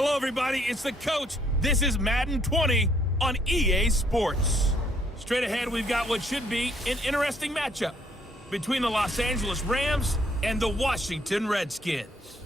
Hello, everybody. It's the coach. This is Madden 20 on EA Sports. Straight ahead, we've got what should be an interesting matchup between the Los Angeles Rams and the Washington Redskins.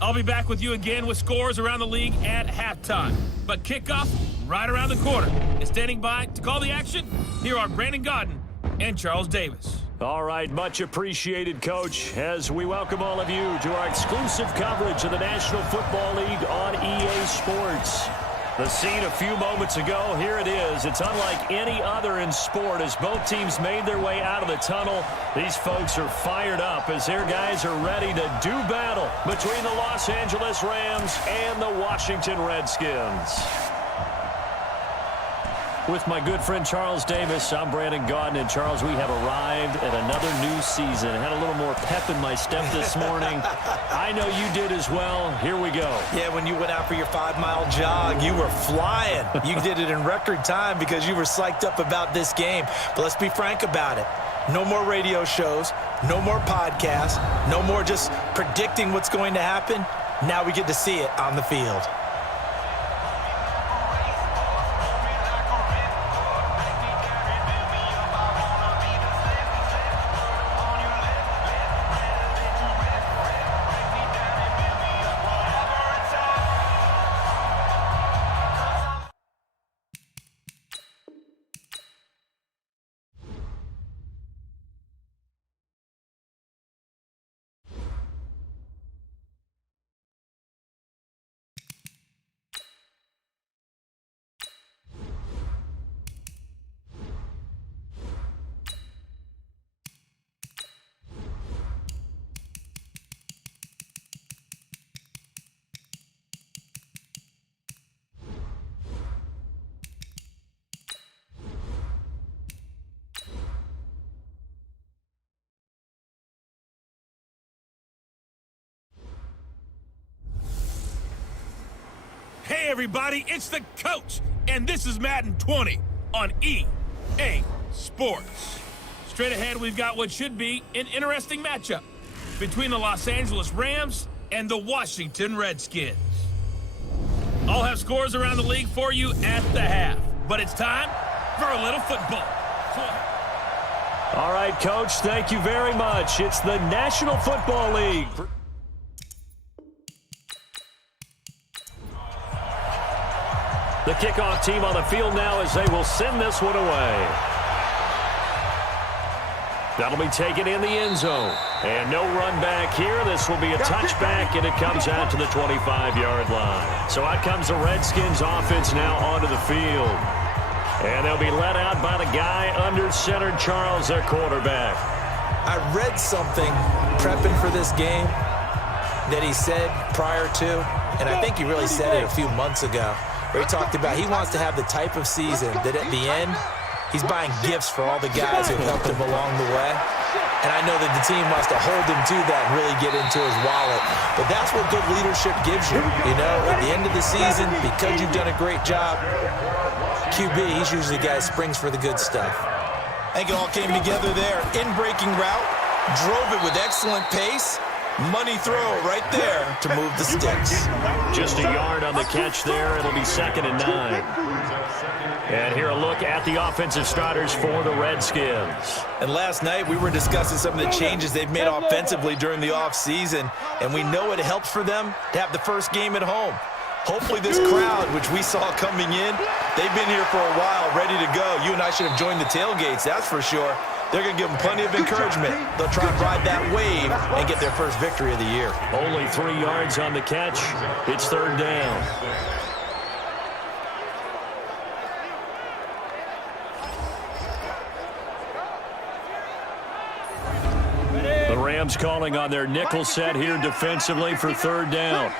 I'll be back with you again with scores around the league at halftime. But kickoff right around the corner. And standing by to call the action, here are Brandon Gaudin and Charles Davis. All right, much appreciated, Coach, as we welcome all of you to our exclusive coverage of the National Football League on EA Sports. The scene a few moments ago, here it is. It's unlike any other in sport as both teams made their way out of the tunnel. These folks are fired up as their guys are ready to do battle between the Los Angeles Rams and the Washington Redskins. With my good friend Charles Davis, I'm Brandon Gaudin. And Charles, we have arrived at another new season. I had a little more pep in my step this morning. I know you did as well. Here we go. Yeah, when you went out for your 5-mile jog, you were flying. You did it in record time because you were psyched up about this game. But let's be frank about it. No more radio shows, no more podcasts, no more just predicting what's going to happen. Now we get to see it on the field. Hey, everybody, it's the coach, and this is Madden 20 on EA Sports. Straight ahead, we've got what should be an interesting matchup between the Los Angeles Rams and the Washington Redskins. I'll have scores around the league for you at the half, but it's time for a little football. All right, Coach, thank you very much. It's the National Football League. The kickoff team on the field now as they will send this one away. That'll be taken in the end zone. And no run back here. This will be a touchback, and it comes out to the 25-yard line. So out comes the Redskins offense now onto the field. And they'll be let out by the guy under center, Charles, their quarterback. I read something prepping for this game that he said prior to, and I think he really said it a few months ago, where he talked about he wants to have the type of season that at the end, he's buying gifts for all the guys who helped him along the way. And I know that the team wants to hold him to that and really get into his wallet. But that's what good leadership gives you. You know, at the end of the season, because you've done a great job, QB, he's usually the guy who springs for the good stuff. I think it all came together there. In-breaking route, drove it with excellent pace. Money throw right there to move the sticks. Just a yard on the catch there. It'll be 2nd and 9. And here a look at the offensive starters for the Redskins. And last night we were discussing some of the changes they've made offensively during the offseason, and we know it helps for them to have the first game at home. Hopefully this crowd, which we saw coming in, they've been here for a while, ready to go. You and I should have joined the tailgates, that's for sure. They're going to give them plenty of encouragement. They'll try and ride that wave and get their first victory of the year. Only 3 yards on the catch. It's 3rd down. The Rams calling on their nickel set here defensively for 3rd down.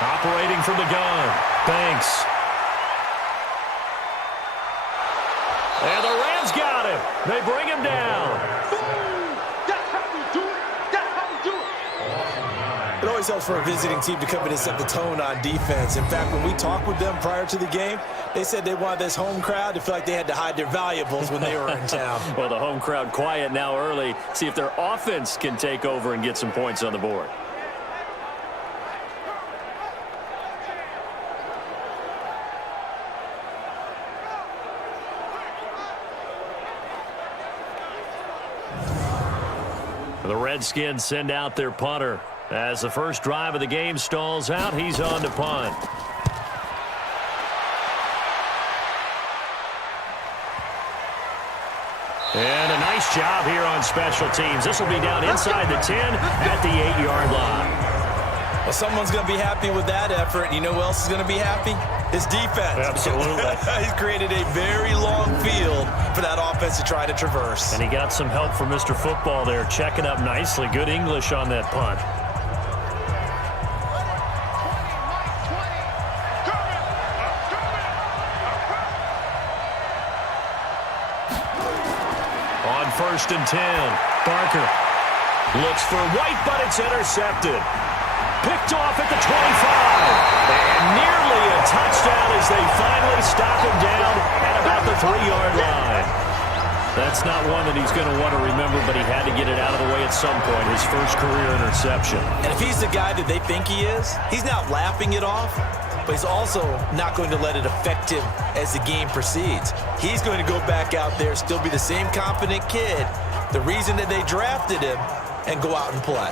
Operating from the gun, Banks. And the Rams got him. They bring him down. It always always helps for a visiting team to come in and set the tone on defense. In fact, when we talked with them prior to the game, they said they wanted this home crowd to feel like they had to hide their valuables when they were in town. Well, the home crowd quiet now early. See if their offense can take over and get some points on the board. The Redskins send out their punter. As the first drive of the game stalls out, he's on to punt. And a nice job here on special teams. This will be down inside the 10 at the 8-yard line. Well, someone's going to be happy with that effort. You know who else is going to be happy? His defense. Absolutely. He's created a very long field for that offense to try to traverse. And he got some help from Mr. Football there, checking up nicely. Good English on that punt. On 1st and 10, Barker looks for White, but it's intercepted. Picked off at the 25. And nearly a touchdown as they finally stop him down at about the 3-yard line. That's not one that he's going to want to remember, but he had to get it out of the way at some point. His first career interception. And if he's the guy that they think he is, he's not laughing it off, but he's also not going to let it affect him as the game proceeds. He's going to go back out there, still be the same confident kid, the reason that they drafted him, and go out and play.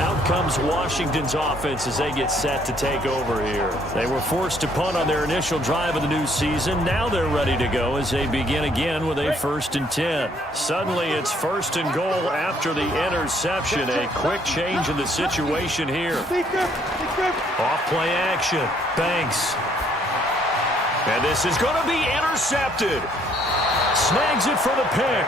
Out comes Washington's offense as they get set to take over here. They were forced to punt on their initial drive of the new season. Now they're ready to go as they begin again with a 1st and 10. Suddenly it's 1st and goal after the interception. A quick change in the situation here. Off play action. Banks. And this is going to be intercepted. Snags it for the pick.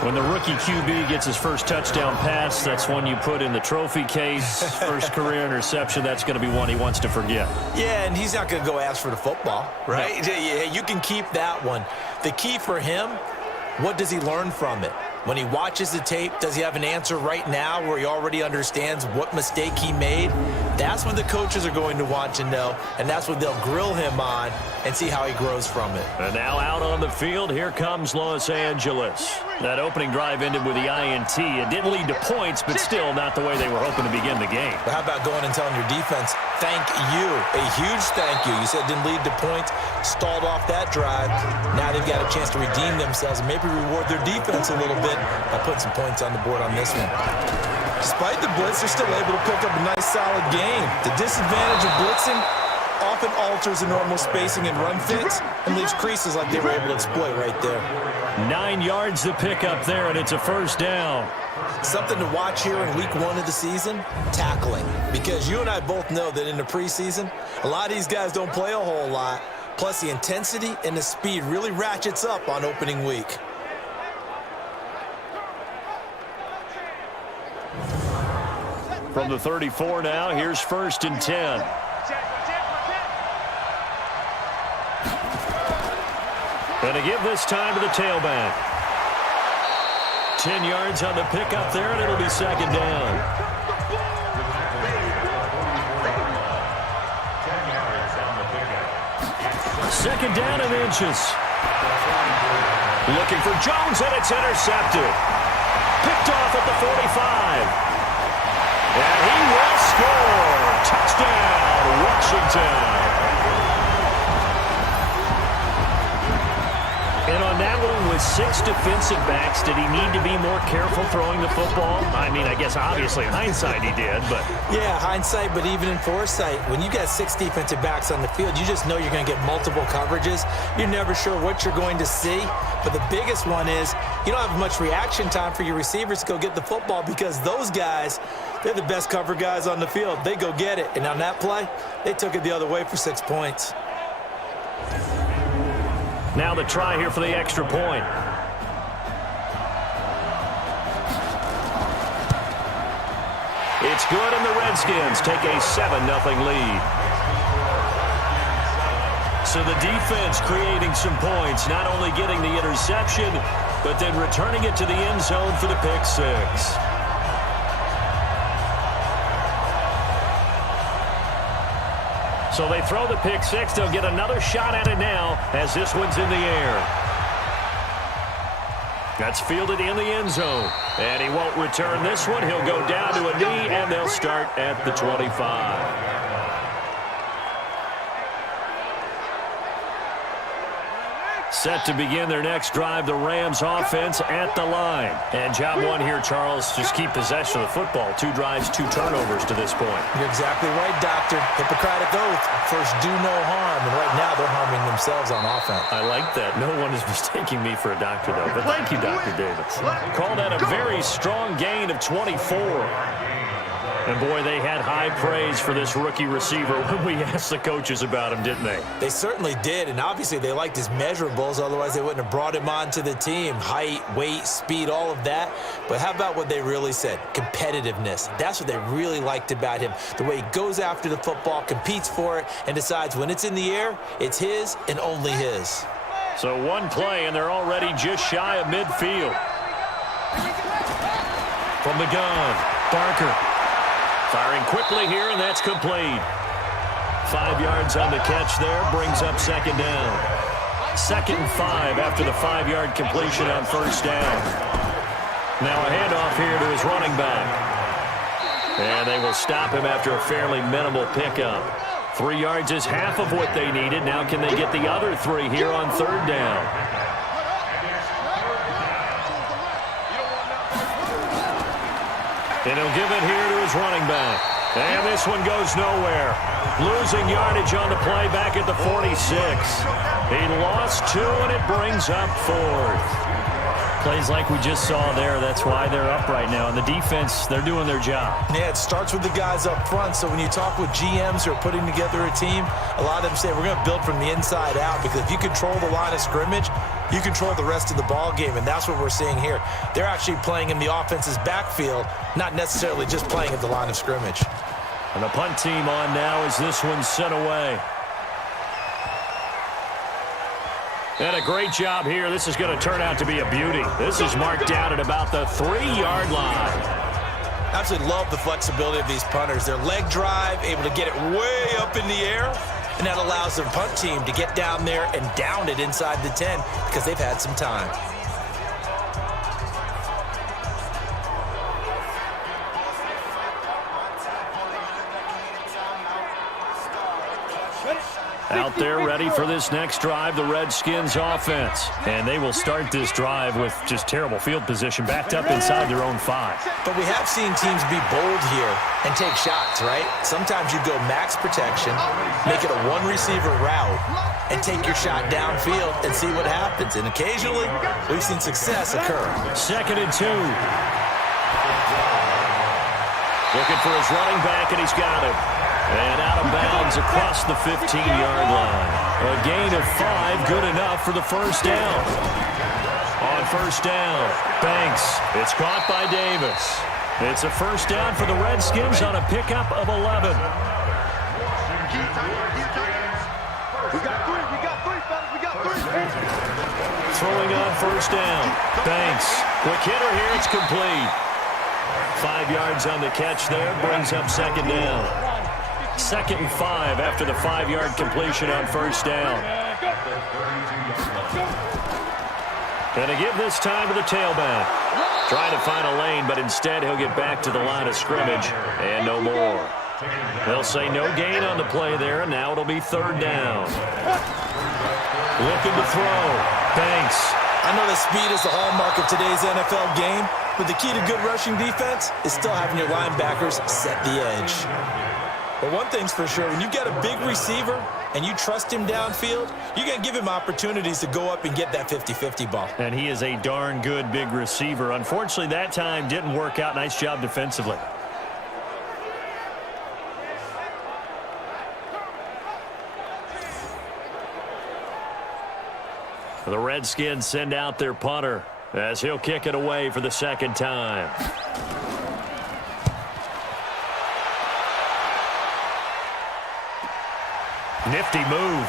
When the rookie QB gets his first touchdown pass, that's one you put in the trophy case. First career interception, that's going to be one he wants to forget. Yeah, and he's not going to go ask for the football, right? No. Yeah, you can keep that one. The key for him, what does he learn from it? When he watches the tape, does he have an answer right now where he already understands what mistake he made? That's what the coaches are going to want to know, and that's what they'll grill him on and see how he grows from it. And now out on the field, here comes Los Angeles. That opening drive ended with the INT. It didn't lead to points, but still not the way they were hoping to begin the game. But how about going and telling your defense, thank you, a huge thank you. You said it didn't lead to points, stalled off that drive. Now they've got a chance to redeem themselves and maybe reward their defense a little bit by putting some points on the board on this one. Despite the blitz, they're still able to pick up a nice, solid game. The disadvantage of blitzing often alters the normal spacing and run fits and leaves creases like they were able to exploit right there. 9 yards to pick up there, and it's a 1st down. Something to watch here in week 1 of the season, tackling. Because you and I both know that in the preseason, a lot of these guys don't play a whole lot. Plus, the intensity and the speed really ratchets up on opening week. From the 34 now, here's 1st and 10. Going to give this time to the tailback. 10 yards on the pickup there, and it'll be 2nd down. Second down and inches. Looking for Jones, and it's intercepted. Picked off at the 45. And he will score. Touchdown, Washington. And on that one, with 6 defensive backs, did he need to be more careful throwing the football? I mean, I guess obviously in hindsight he did, but... Yeah, hindsight, but even in foresight, when you got 6 defensive backs on the field, you just know you're going to get multiple coverages. You're never sure what you're going to see. But the biggest one is you don't have much reaction time for your receivers to go get the football because those guys, they're the best cover guys on the field. They go get it. And on that play, they took it the other way for 6 points. Now the try here for the extra point. It's good, and the Redskins take a 7-0 lead. So the defense creating some points, not only getting the interception, but then returning it to the end zone for the pick six. So they throw the pick six. They'll get another shot at it now as this one's in the air. That's fielded in the end zone. And he won't return this one. He'll go down to a knee, and they'll start at the 25. Set to begin their next drive, the Rams offense at the line. And job one here, Charles, just keep possession of the football. 2 drives, 2 turnovers to this point. You're exactly right, Doctor. Hippocratic oath. First, do no harm. And right now, they're harming themselves on offense. I like that. No one is mistaking me for a doctor, though. But thank you, Dr. Davis. Call that a very strong gain of 24. And, boy, they had high praise for this rookie receiver when we asked the coaches about him, didn't they? They certainly did, and obviously they liked his measurables. Otherwise, they wouldn't have brought him onto the team. Height, weight, speed, all of that. But how about what they really said? Competitiveness. That's what they really liked about him. The way he goes after the football, competes for it, and decides when it's in the air, it's his and only his. So one play, and they're already just shy of midfield. From the gun, Barker. Firing quickly here, and that's complete. 5 yards on the catch there, brings up second down. 2nd and 5 after the 5-yard completion on first down. Now a handoff here to his running back. And they will stop him after a fairly minimal pickup. 3 yards is half of what they needed. Now can they get the other 3 here on third down? And he'll give it here to his running back. And this one goes nowhere. Losing yardage on the play back at the 46. He lost 2, and it brings up 4th. Plays like we just saw there. That's why they're up right now. And the defense, they're doing their job. Yeah, it starts with the guys up front. So when you talk with GMs who are putting together a team, a lot of them say we're going to build from the inside out, because if you control the line of scrimmage, you control the rest of the ball game, and that's what we're seeing here. They're actually playing in the offense's backfield, not necessarily just playing at the line of scrimmage. And the punt team on now as this one's sent away. And a great job here. This is going to turn out to be a beauty. This is marked down at about the 3-yard line. Absolutely love the flexibility of these punters. Their leg drive, able to get it way up in the air, and that allows the punt team to get down there and down it inside the 10 because they've had some time. Out there ready for this next drive, the Redskins offense. And they will start this drive with just terrible field position, backed up inside their own 5. But we have seen teams be bold here and take shots, right? Sometimes you go max protection, make it a one-receiver route, and take your shot downfield and see what happens. And occasionally, we've seen success occur. 2nd and 2. Looking for his running back, and he's got him. And out of bounds across the 15-yard line. A gain of 5, good enough for the first down. On first down, Banks. It's caught by Davis. It's a first down for the Redskins on a pickup of 11. Throwing on first down. Banks. Quick hitter here. It's complete. 5 yards on the catch there. Brings up second down. 2nd and 5 after the 5-yard completion on first down. And to give this time to the tailback. Trying to find a lane, but instead he'll get back to the line of scrimmage. And no more. They'll say no gain on the play there, and now it'll be third down. Looking to throw. Banks. I know that speed is the hallmark of today's NFL game, but the key to good rushing defense is still having your linebackers set the edge. But one thing's for sure, when you get a big receiver and you trust him downfield, you're going to give him opportunities to go up and get that 50-50 ball. And he is a darn good big receiver. Unfortunately, that time didn't work out. Nice job defensively. The Redskins send out their punter as he'll kick it away for the second time. Nifty move.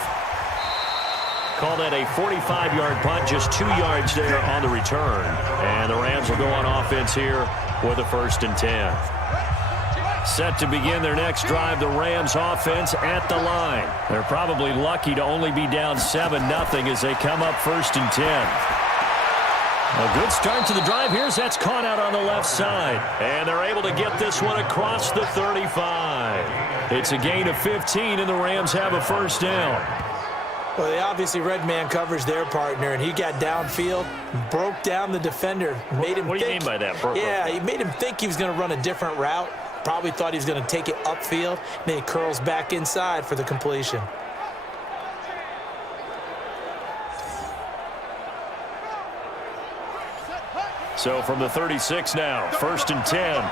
Call that a 45-yard punt, just 2 yards there on the return. And the Rams will go on offense here with a 1st and 10. Set to begin their next drive, the Rams offense at the line. They're probably lucky to only be down 7-0 as they come up 1st and 10. A good start to the drive. Here's that's caught out on the left side. And they're able to get this one across the 35. It's a gain of 15, and the Rams have a 1st down. Well, they obviously read man coverage their partner, and he got downfield, broke down the defender, made him What do you mean by that? Yeah, he made him think he was going to run a different route. Probably thought he was going to take it upfield. Then he curls back inside for the completion. So from the 36 now, 1st and 10.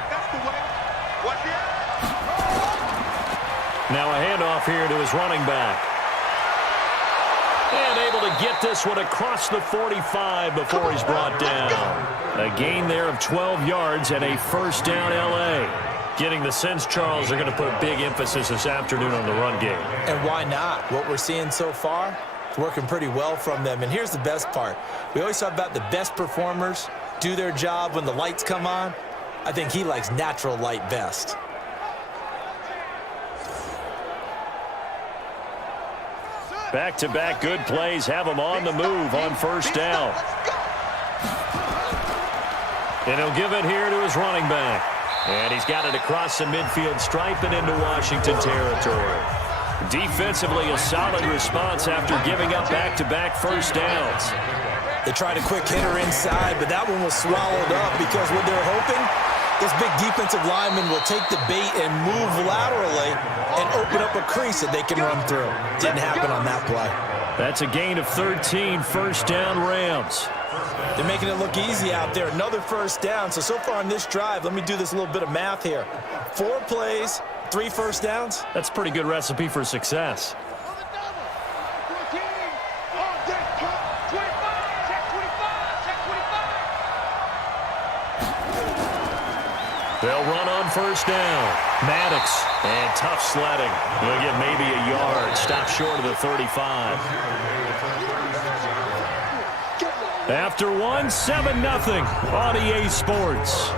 Now a handoff here to his running back. And able to get this one across the 45 before he's brought down. A gain there of 12 yards and a 1st down L.A. Getting the sense, Charles, they're going to put a big emphasis this afternoon on the run game. And why not? What we're seeing so far, it's working pretty well from them. And here's the best part. We always talk about the best performers do their job when the lights come on. I think he likes natural light best. Back-to-back good plays have him on the move on 1st down. And he'll give it here to his running back. And he's got it across the midfield stripe and into Washington territory. Defensively, a solid response after giving up back-to-back 1st downs. They tried a quick hitter inside, but that one was swallowed up because what they're hoping, this big defensive lineman will take the bait and move laterally and open up a crease that they can run through. Didn't happen on that play. That's a gain of 13, 1st down Rams. They're making it look easy out there. Another 1st down. So far on this drive, let me do this little bit of math here. 4 plays, 3 1st downs. That's a pretty good recipe for success. They'll run on 1st down. Maddox, and tough sledding. They'll get maybe a yard. Stop short of the 35. After one, 7-0 on EA Sports.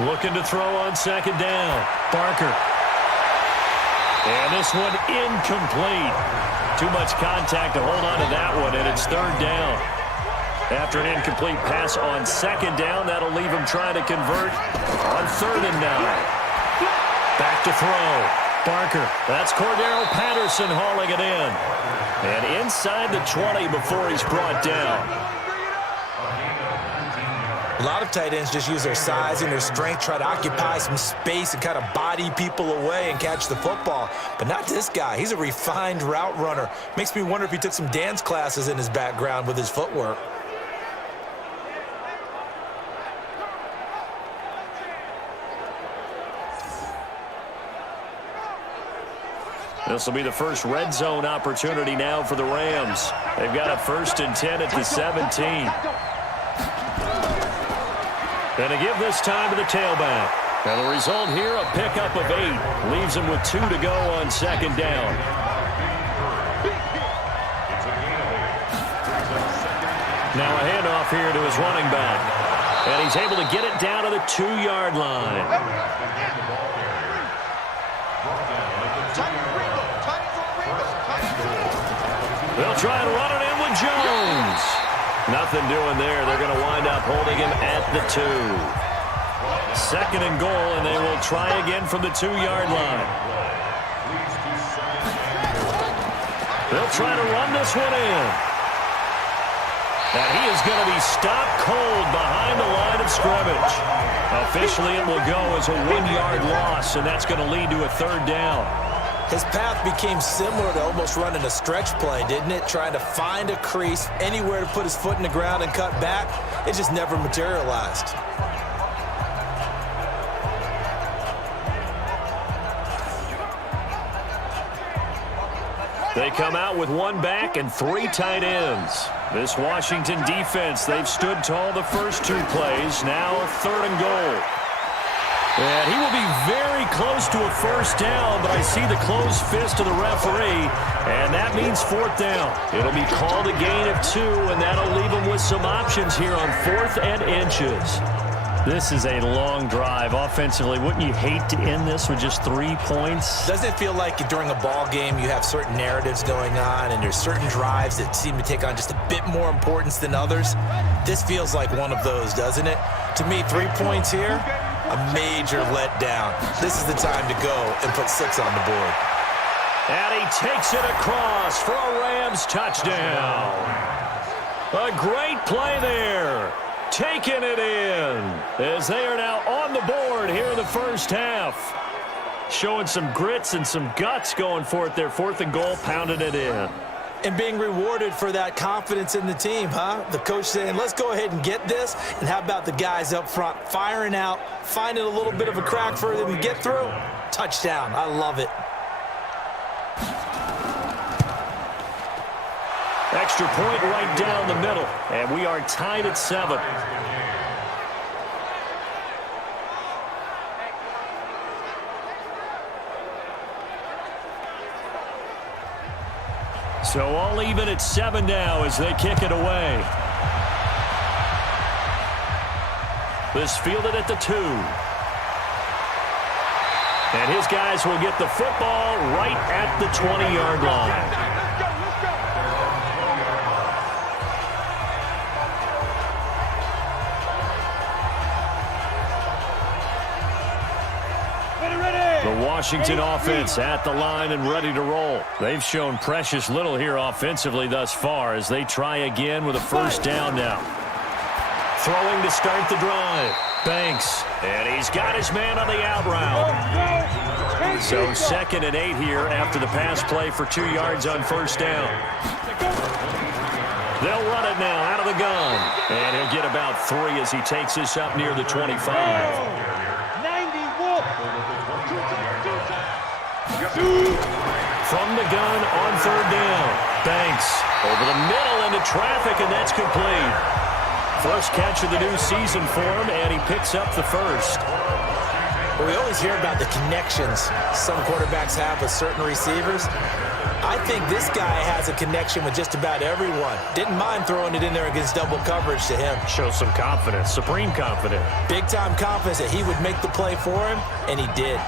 Looking to throw on 2nd down. Barker. And this one incomplete. Too much contact to hold on to that one, and it's 3rd down. After an incomplete pass on 2nd down, that'll leave him trying to convert on 3rd and 9. Back to throw. Barker. That's Cordero Patterson hauling it in. And inside the 20 before he's brought down. A lot of tight ends just use their size and their strength, try to occupy some space and kind of body people away and catch the football. But not this guy. He's a refined route runner. Makes me wonder if he took some dance classes in his background with his footwork. This will be the first red zone opportunity now for the Rams. They've got a 1st and 10 at the 17. And to give this time to the tailback. And the result here, a pickup of 8. Leaves him with 2 to go on 2nd down. Now a handoff here to his running back. And he's able to get it down to the 2-yard line. They'll try and run it in with Jones. Nothing doing there. They're going to wind up holding him at the 2. 2nd and goal, and they will try again from the 2-yard line. They'll try to run this one in. And he is going to be stopped cold behind the line of scrimmage. Officially, it will go as a 1-yard loss, and that's going to lead to a 3rd down. His path became similar to almost running a stretch play, didn't it? Trying to find a crease, anywhere to put his foot in the ground and cut back. It just never materialized. They come out with 1 back and 3 tight ends. This Washington defense, they've stood tall the first 2 plays. Now 3rd and goal. And he will be very close to a first down, but I see the closed fist of the referee, and that means 4th down. It'll be called a gain of 2, and that'll leave him with some options here on 4th and inches. This is a long drive offensively. Wouldn't you hate to end this with just 3 points? Doesn't it feel like during a ball game you have certain narratives going on and there's certain drives that seem to take on just a bit more importance than others? This feels like one of those, doesn't it? To me, 3 points here, a major letdown. This is the time to go and put 6 on the board. And he takes it across for a Rams touchdown. A great play there. Taking it in as they are now on the board here in the first half. Showing some grits and some guts going for it there. 4th and goal, pounding it in. And being rewarded for that confidence in the team, huh? The coach saying, let's go ahead and get this. And how about the guys up front firing out, finding a little bit of a crack for them to get through? Touchdown. I love it. Extra point right down the middle, and we are tied at 7. So all even at 7 now as they kick it away. This fielded at the 2. And his guys will get the football right at the 20-yard line. The Washington offense at the line and ready to roll. They've shown precious little here offensively thus far as they try again with a first down now. Throwing to start the drive. Banks. And he's got his man on the out route. So 2nd and 8 here after the pass play for 2 yards on first down. They'll run it now out of the gun. And he'll get about 3 as he takes this up near the 25. From the gun on 3rd down. Banks over the middle into traffic, and that's complete. First catch of the new season for him, and he picks up the first. Well, we always hear about the connections some quarterbacks have with certain receivers. I think this guy has a connection with just about everyone. Didn't mind throwing it in there against double coverage to him. Shows some confidence, supreme confidence. Big-time confidence that he would make the play for him, and he did.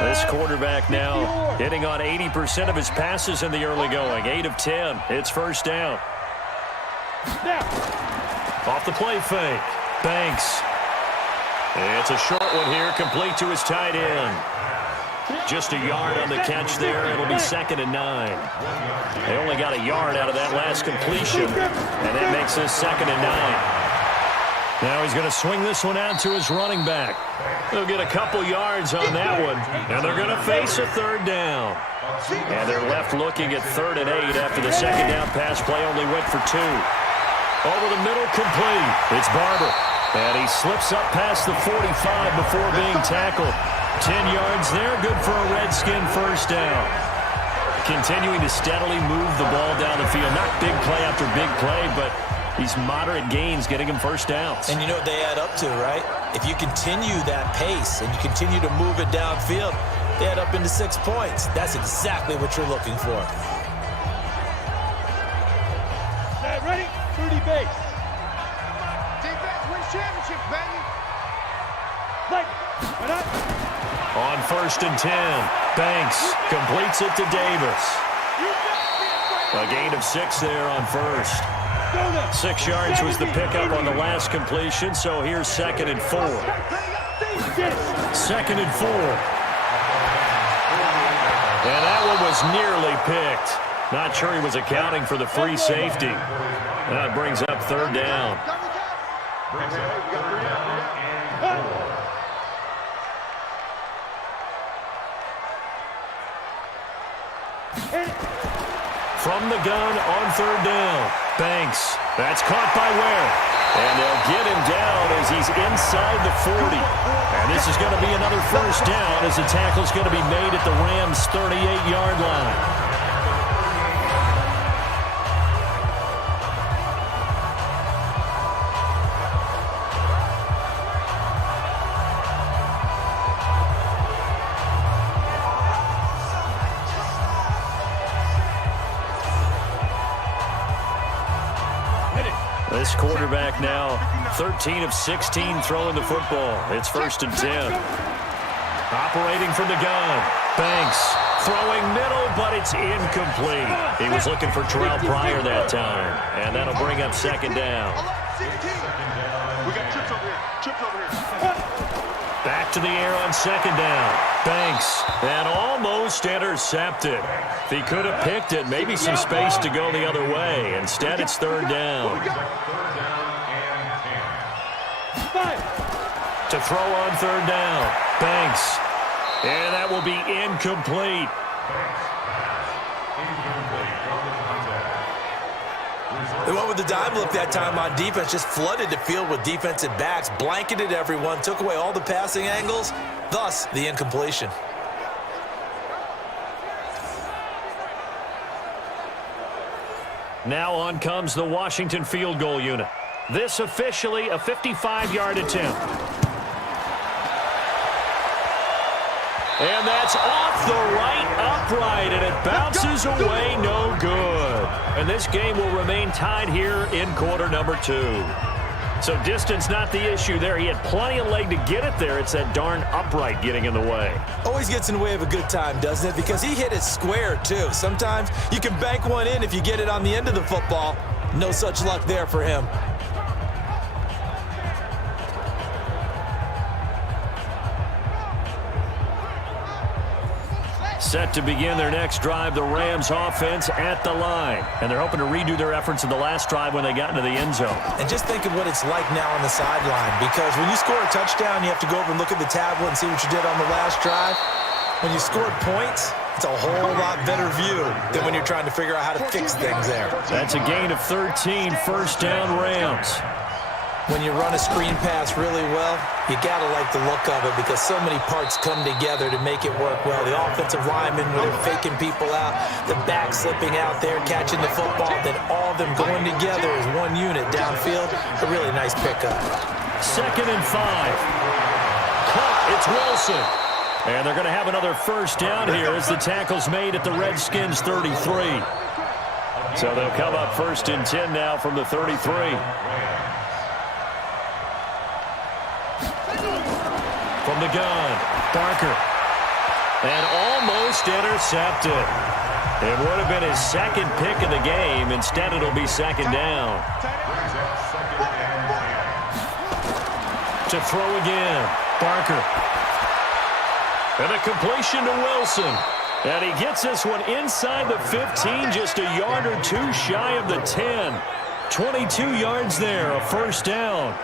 This quarterback now hitting on 80% of his passes in the early going. 8 of 10. It's first down. Off the play fake. Banks. It's a short one here, complete to his tight end. Just a yard on the catch there. It'll be 2nd and 9. They only got a yard out of that last completion, and that makes this 2nd and 9. Now he's going to swing this one out to his running back. They'll get a couple yards on that one, and they're going to face a 3rd down. And they're left looking at 3rd and 8 after the 2nd down pass play only went for 2. Over the middle, complete. It's Barber. And he slips up past the 45 before being tackled. 10 yards there, good for a Redskin first down. Continuing to steadily move the ball down the field. Not big play after big play, but these moderate gains getting him first downs. And you know what they add up to, right? If you continue that pace and you continue to move it downfield, they add up into 6 points. That's exactly what you're looking for. Ready? 30 base. Defense wins championships, baby. On 1st and 10, Banks completes it to Davis. A gain of 6 there on first. 6 yards was the pickup on the last completion, so here's 2nd and 4. 2nd and 4. And that one was nearly picked. Not sure he was accounting for the free safety. That brings up 3rd down. From the gun on 3rd down. Banks. That's caught by Ware. And they'll get him down as he's inside the 40. And this is going to be another first down as the tackle's going to be made at the Rams' 38-yard line. This quarterback now 13 of 16 throwing the football. It's 1st and 10. Operating from the gun. Banks throwing middle, but it's incomplete. He was looking for Terrell Pryor that time, and that'll bring up 2nd down. We got chips over here. Chips over here. Back to the air on 2nd down. Banks, and almost intercepted. If he could have picked it, maybe some space to go the other way. Instead, it's 3rd down. To throw on 3rd down. Banks. And that will be incomplete. They went with the dime look that time on defense, just flooded the field with defensive backs, blanketed everyone, took away all the passing angles, thus the incompletion. Now on comes the Washington field goal unit. This officially a 55-yard attempt. And that's off the right upright, and it bounces away no good. And this game will remain tied here in quarter number 2. So distance not the issue there. He had plenty of leg to get it there. It's that darn upright getting in the way. Always gets in the way of a good time, doesn't it? Because he hit it square, too. Sometimes you can bank one in if you get it on the end of the football. No such luck there for him. Set to begin their next drive, the Rams offense at the line. And they're hoping to redo their efforts in the last drive when they got into the end zone. And just think of what it's like now on the sideline, because when you score a touchdown, you have to go over and look at the tablet and see what you did on the last drive. When you scored points, it's a whole lot better view than when you're trying to figure out how to fix things there. That's a gain of 13, 1st down Rams. When you run a screen pass really well, you got to like the look of it because so many parts come together to make it work well. The offensive linemen, where they're faking people out, the back slipping out there, catching the football, then all of them going together as one unit downfield. A really nice pickup. 2nd and 5. Caught, it's Wilson. And they're going to have another 1st down here as the tackle's made at the Redskins 33. So they'll come up 1st and 10 now from the 33. From the gun, Barker. And almost intercepted. It would have been his 2nd pick of the game. Instead, it'll be 2nd down. To throw again, Barker. And a completion to Wilson. And he gets this one inside the 15, just a yard or 2 shy of the 10. 22 yards there, a 1st down.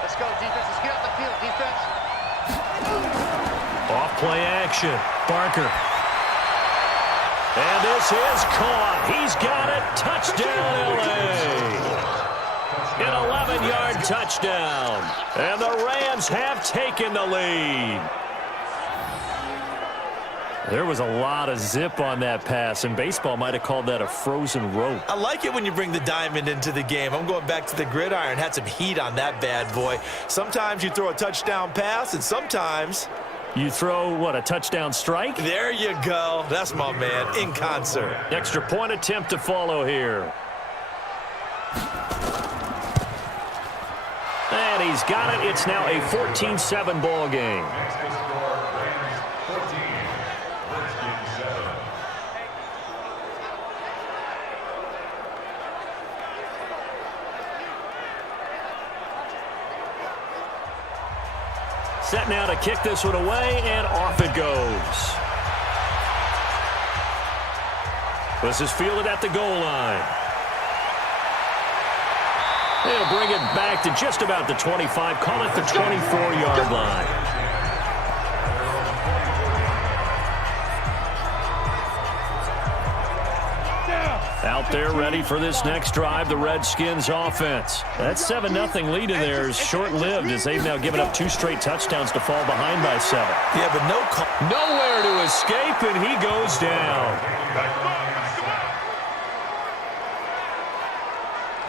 Let's go, defense. Let's get out the field, defense. Off-play action. Barker. And this is caught. He's got it. Touchdown, L.A. An 11-yard touchdown. And the Rams have taken the lead. There was a lot of zip on that pass, and baseball might have called that a frozen rope. I like it when you bring the diamond into the game. I'm going back to the gridiron. Had some heat on that bad boy. Sometimes you throw a touchdown pass, and sometimes you throw, what, a touchdown strike? There you go. That's my man, in concert. Extra point attempt to follow here. And he's got it. It's now a 14-7 ball game. Set now to kick this one away, and off it goes. This is fielded at the goal line. They'll bring it back to just about the 25, call it the 24-yard line. Out there ready for this next drive, the Redskins offense. That 7-0 lead of theirs short-lived as they've now given up 2 straight touchdowns to fall behind by 7. Yeah, but nowhere to escape, and he goes down.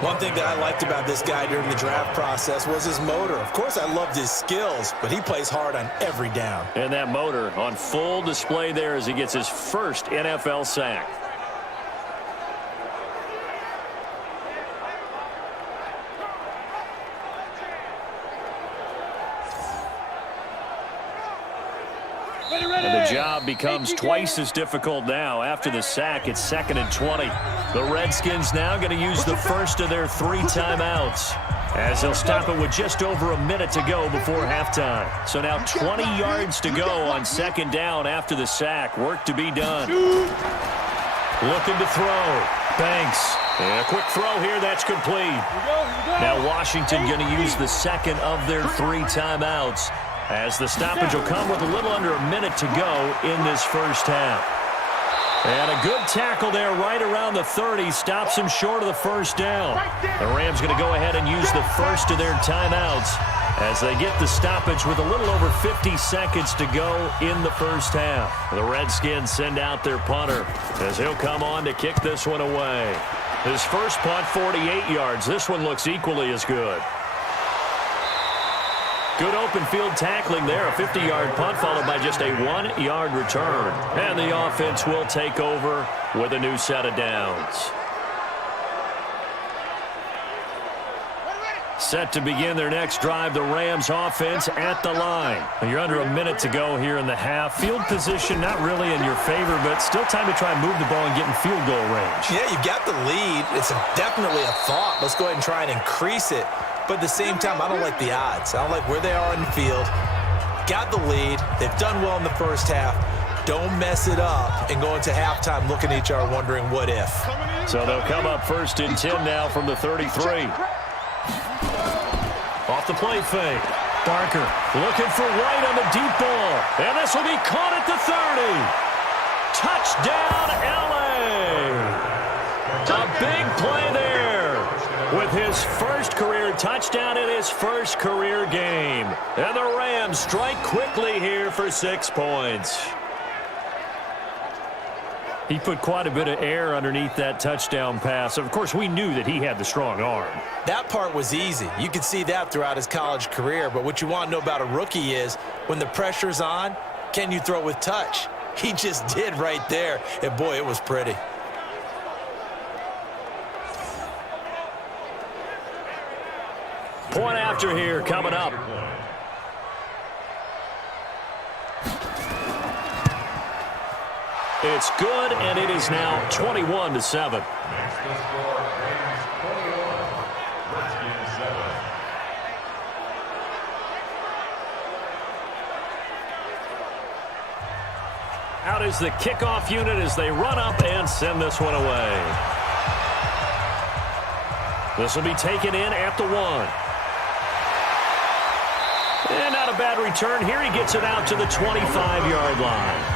One thing that I liked about this guy during the draft process was his motor. Of course, I loved his skills, but he plays hard on every down. And that motor on full display there as he gets his first NFL sack. And the job becomes twice as difficult now. After the sack, it's 2nd and 20. The Redskins now going to use the first of their 3 timeouts as they'll stop it with just over a minute to go before halftime. So now 20 yards to go on 2nd down after the sack. Work to be done. Looking to throw. Banks. And a quick throw here. That's complete. Now Washington going to use the second of their 3 timeouts, as the stoppage will come with a little under a minute to go in this first half. And a good tackle there right around the 30. Stops him short of the first down. The Rams going to go ahead and use the first of their timeouts as they get the stoppage with a little over 50 seconds to go in the first half. The Redskins send out their punter as he'll come on to kick this one away. His first punt, 48 yards. This one looks equally as good. Good open field tackling there. A 50-yard punt followed by just a 1-yard return. And the offense will take over with a new set of downs. Set to begin their next drive, the Rams offense at the line. You're under a minute to go here in the half. Field position not really in your favor, but still time to try and move the ball and get in field goal range. Yeah, you got the lead. It's definitely a thought. Let's go ahead and try and increase it. But at the same time, I don't like the odds. I don't like where they are in the field. Got the lead. They've done well in the first half. Don't mess it up and go into halftime looking at each other wondering what if. So they'll come up 1st and 10 now from the 33. Off the play fake. Barker looking for White on the deep ball. And this will be caught at the 30. Touchdown, L.A. A big play there with his first career touchdown in his first career game. And the Rams strike quickly here for 6 points. He put quite a bit of air underneath that touchdown pass. Of course, we knew that he had the strong arm. That part was easy. You could see that throughout his college career. But what you want to know about a rookie is when the pressure's on, can you throw with touch? He just did right there. And, boy, it was pretty. Point after here coming up. It's good, and it is now 21-7. Out is the kickoff unit as they run up and send this one away. This will be taken in at the 1. And not a bad return. Here he gets it out to the 25-yard line.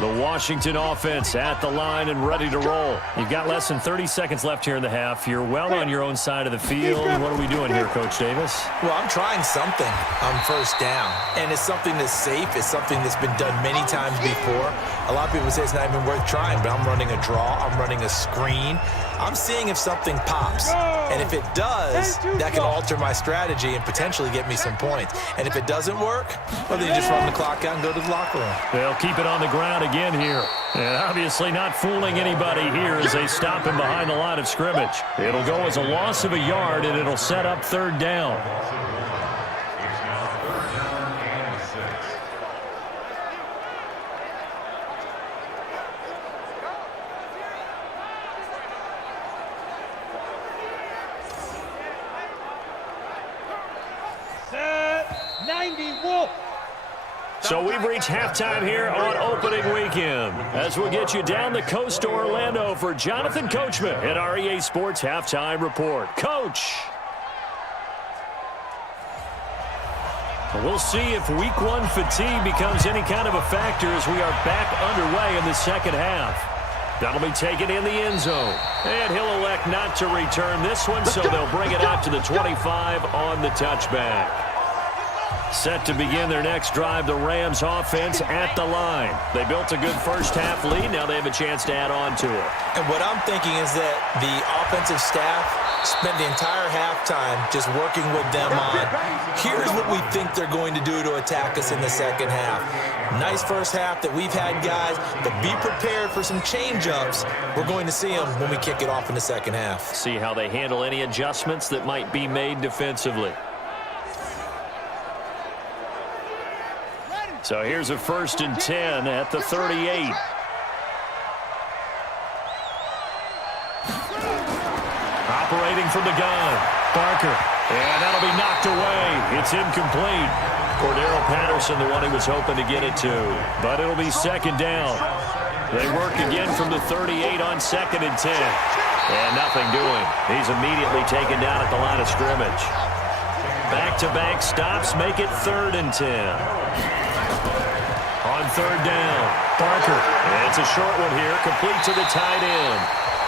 The Washington offense at the line and ready to roll. You've got less than 30 seconds left here in the half. You're well on your own side of the field. What are we doing here, Coach Davis? Well, I'm trying something on 1st down, and it's something that's safe. It's something that's been done many times before. A lot of people say it's not even worth trying, but I'm running a draw. I'm running a screen. I'm seeing if something pops, and if it does, that can alter my strategy and potentially get me some points. And if it doesn't work, well, then you just run the clock out and go to the locker room. They'll keep it on the ground again here. And obviously not fooling anybody here as they stop him behind the line of scrimmage. It'll go as a loss of a yard, and it'll set up 3rd down. So we've reached halftime here on opening weekend as we'll get you down the coast to Orlando for Jonathan Coachman at our EA Sports Halftime Report. Coach. We'll see if week one fatigue becomes any kind of a factor as we are back underway in the second half. That'll be taken in the end zone. And he'll elect not to return this one, so they'll bring it out to the 25 on the touchback. Set to begin their next drive, the Rams offense at the line. They built a good first half lead. Now they have a chance to add on to it. And what I'm thinking is that the offensive staff spent the entire halftime just working with them on, here's what we think they're going to do to attack us in the second half. Nice first half that we've had, guys, but be prepared for some change-ups. We're going to see them when we kick it off in the second half. See how they handle any adjustments that might be made defensively. So here's a 1st and 10 at the 38. Operating from the gun, Barker. And that'll be knocked away. It's incomplete. Cordero Patterson, the one he was hoping to get it to. But it'll be 2nd down. They work again from the 38 on 2nd and 10. And nothing doing. He's immediately taken down at the line of scrimmage. Back-to-back stops make it 3rd and 10. On 3rd down, Barker. And it's a short one here, complete to the tight end.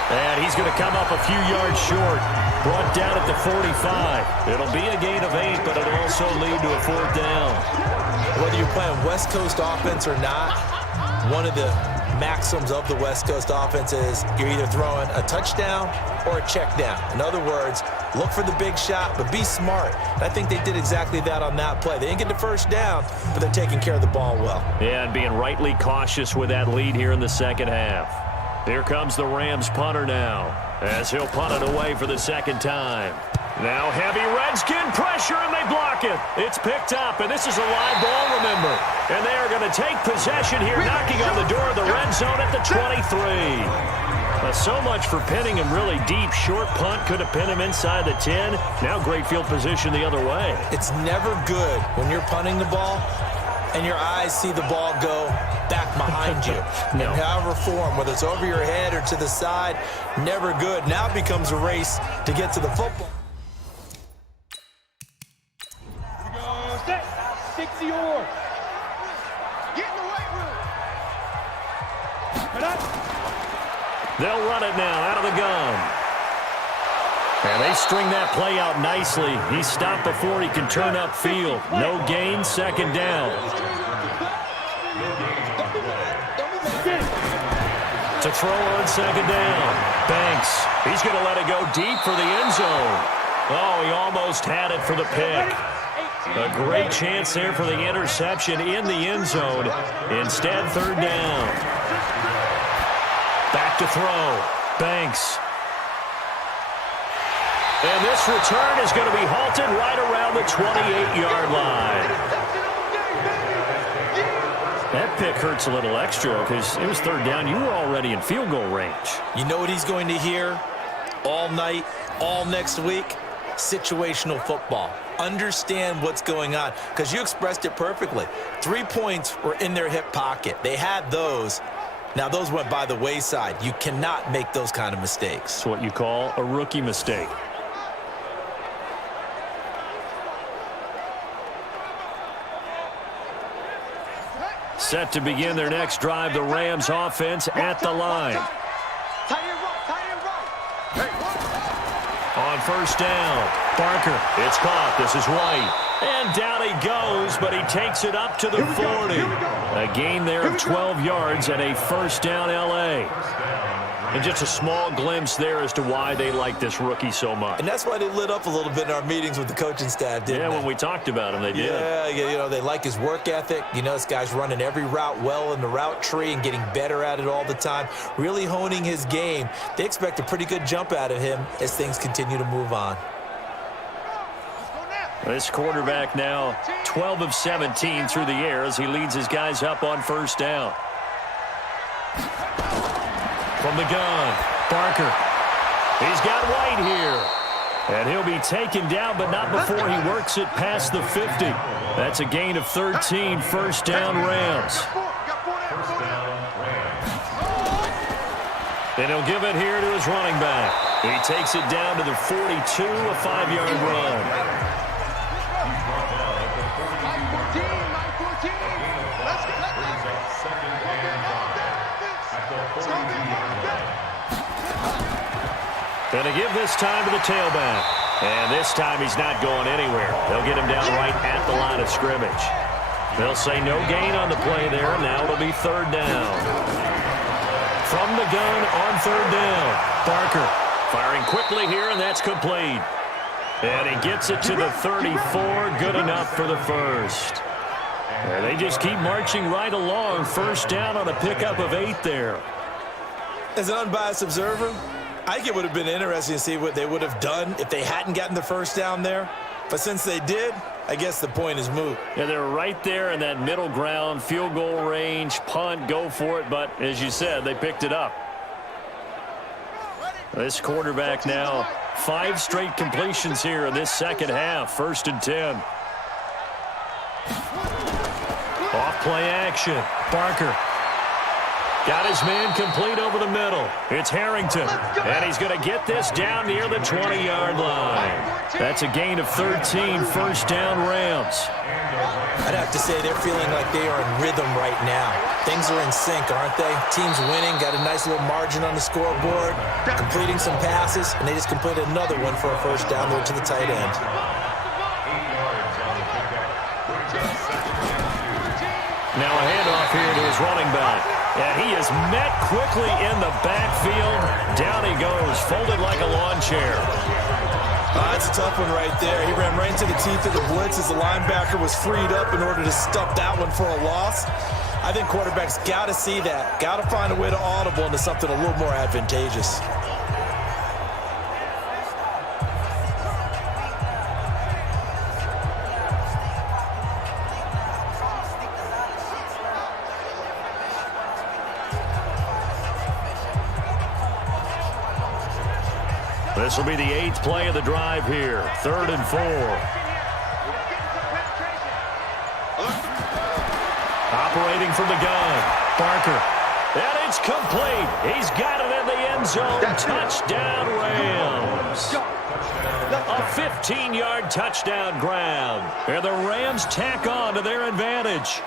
And he's going to come up a few yards short. Brought down at the 45. It'll be a gain of 8, but it'll also lead to a 4th down. Whether you're playing West Coast offense or not, one of the maxims of the West Coast offense is you're either throwing a touchdown or a check down. In other words, look for the big shot, but be smart. And I think they did exactly that on that play. They didn't get the first down, but they're taking care of the ball well. Yeah, and being rightly cautious with that lead here in the second half. Here comes the Rams punter now, as he'll punt it away for the 2nd time. Now heavy Redskin pressure, and they block it. It's picked up, and this is a live ball, remember. And they are going to take possession here, knocking on the door of the red zone at the 23. So much for pinning him really deep. Short punt could have pinned him inside the 10. Now great field position the other way. It's never good when you're punting the ball and your eyes see the ball go back behind you. No. In however form, whether it's over your head or to the side, never good. Now it becomes a race to get to the football. Set. 60 yours. Get in the weight room. They'll run it now out of the gun. And they string that play out nicely. He stopped before he can turn upfield. No gain, 2nd down. To throw on 2nd down. Banks. He's going to let it go deep for the end zone. Oh, he almost had it for the pick. A great chance there for the interception in the end zone. Instead, 3rd down. Back to throw. Banks. And this return is going to be halted right around the 28-yard line. That pick hurts a little extra because it was 3rd down. You were already in field goal range. You know what he's going to hear all night, all next week? Situational football. Understand what's going on, because you expressed it perfectly. 3 points were in their hip pocket. They had those. Now, those went by the wayside. You cannot make those kind of mistakes. It's what you call a rookie mistake. Set to begin their next drive, the Rams offense at the line. On 1st down, Barker. It's caught. This is White. And down he goes, but he takes it up to the 40. A gain there of 12 yards and a 1st down L.A. And just a small glimpse there as to why they like this rookie so much. And that's why they lit up a little bit in our meetings with the coaching staff, didn't they? Yeah, when we talked about him, they did. Yeah, you know, they like his work ethic. You know, this guy's running every route well in the route tree and getting better at it all the time, really honing his game. They expect a pretty good jump out of him as things continue to move on. This quarterback now 12 of 17 through the air as he leads his guys up on 1st down. From the gun, Barker. He's got White here. And he'll be taken down, but not before he works it past the 50. That's a gain of 13, 1st down Rams. And he'll give it here to his running back. He takes it down to the 42, a 5-yard run. Going to give this time to the tailback. And this time he's not going anywhere. They'll get him down right at the line of scrimmage. They'll say no gain on the play there. Now it'll be third down. From the gun on third down. Barker firing quickly here, and that's complete. And he gets it to the 34. Good enough for the first. And they just keep marching right along. First down on a pickup of 8 there. As an unbiased observer, I think it would have been interesting to see what they would have done if they hadn't gotten the first down there. But since they did, I guess the point is moot. Yeah, they're right there in that middle ground, field goal range, punt, go for it. But as you said, they picked it up. This quarterback now, 5 straight completions here in this second half. 1st and 10. Off play action. Barker got his man complete over the middle. It's Harrington, and he's going to get this down near the 20-yard line. That's a gain of 13, first down Rams. I'd have to say they're feeling like they are in rhythm right now. Things are in sync, aren't they? Team's winning, got a nice little margin on the scoreboard, completing some passes, and they just completed another one for a first down there to the tight end. Now a handoff here to his running back. And he is met quickly in the backfield. Down he goes, folded like a lawn chair. That's a tough one right there. He ran right into the teeth of the blitz as the linebacker was freed up in order to stop that one for a loss. I think quarterbacks got to see that. Got to find a way to audible into something a little more advantageous. This will be the 8th play of the drive here. 3rd and 4. Operating from the gun. Barker. And it's complete. He's got it in the end zone. Touchdown Rams. A 15-yard touchdown grab. And the Rams tack on to their advantage.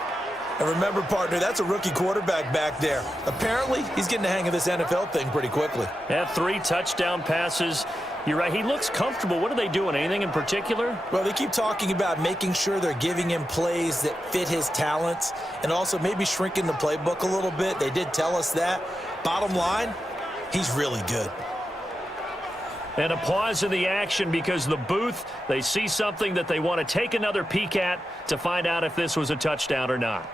And remember, partner, that's a rookie quarterback back there. Apparently, he's getting the hang of this NFL thing pretty quickly. Had 3 touchdown passes. You're right. He looks comfortable. What are they doing? Anything in particular? Well, they keep talking about making sure they're giving him plays that fit his talents and also maybe shrinking the playbook a little bit. They did tell us that. Bottom line, he's really good. And a pause in the action because the booth, they see something that they want to take another peek at to find out if this was a touchdown or not.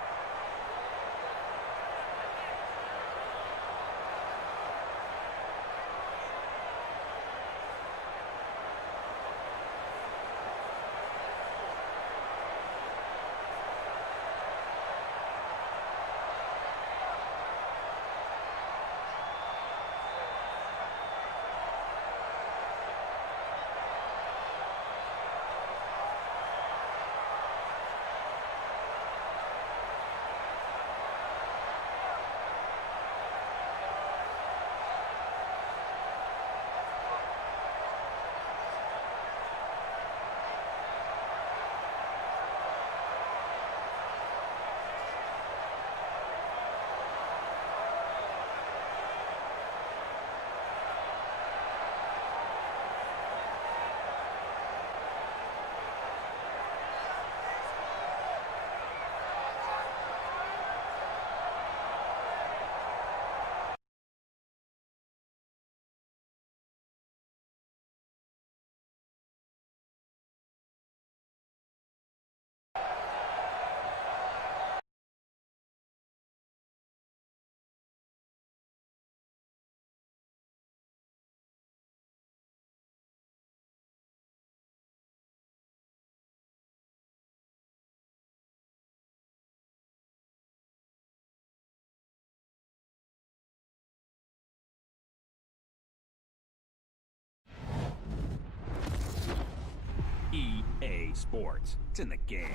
EA Sports. It's in the game.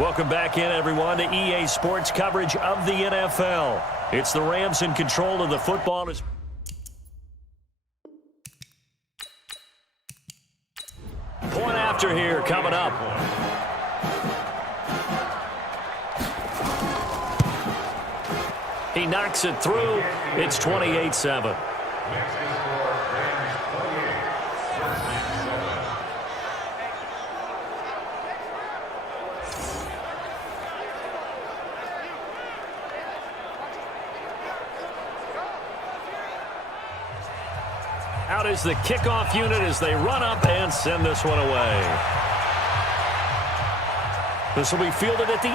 Welcome back in, everyone, to EA Sports coverage of the NFL. It's the Rams in control of the football. Point after here coming up. He knocks it through. It's 28-7. Out is the kickoff unit as they run up and send this one away. This will be fielded at the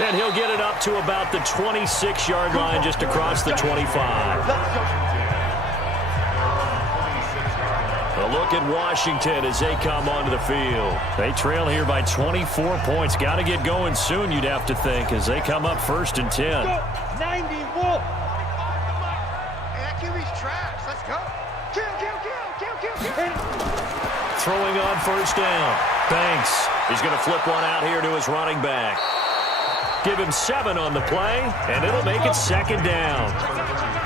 8. And he'll get it up to about the 26-yard line just across the 25. A look at Washington as they come onto the field. They trail here by 24 points. Got to get going soon, you'd have to think, as they come up 1st and 10. 90, trash. Let's go. Kill. Throwing on 1st down. Banks. He's going to flip one out here to his running back. Give him 7 on the play, and it'll make it 2nd down.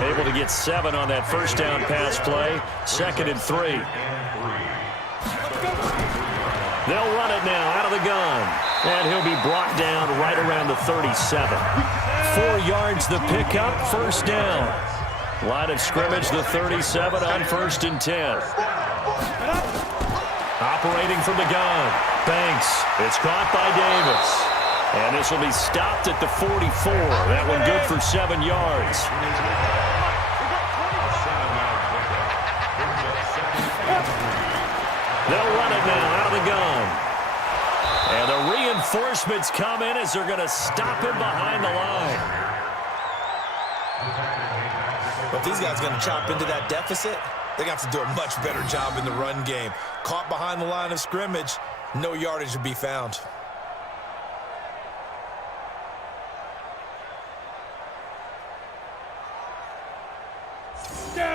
Able to get 7 on that 1st down pass play. 2nd and 3. They'll run it now out of the gun. And he'll be brought down right around the 37. 4 yards the pickup. 1st down. Line of scrimmage, the 37 on 1st and 10. Operating from the gun. Banks. It's caught by Davis. And this will be stopped at the 44. That one good for 7 yards. They'll run it now out of the gun. And the reinforcements come in as they're going to stop him behind the line. But these guys are going to chop into that deficit. They're going to have to do a much better job in the run game. Caught behind the line of scrimmage, no yardage to be found.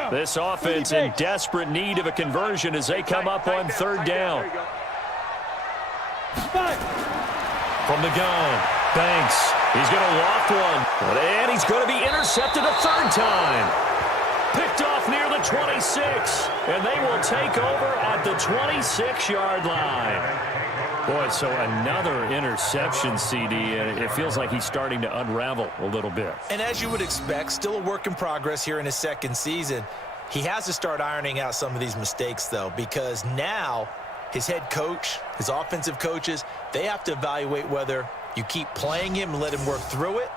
This offense in desperate need of a conversion as they come up on 3rd down. From the gun, Banks. He's going to loft one. And he's going to be intercepted a 3rd time. Picked off near the 26. And they will take over at the 26-yard line. Boy, so another interception, CD, and it feels like he's starting to unravel a little bit. And as you would expect, still a work in progress here in his 2nd season. He has to start ironing out some of these mistakes, though, because now his head coach, his offensive coaches, they have to evaluate whether you keep playing him and let him work through it,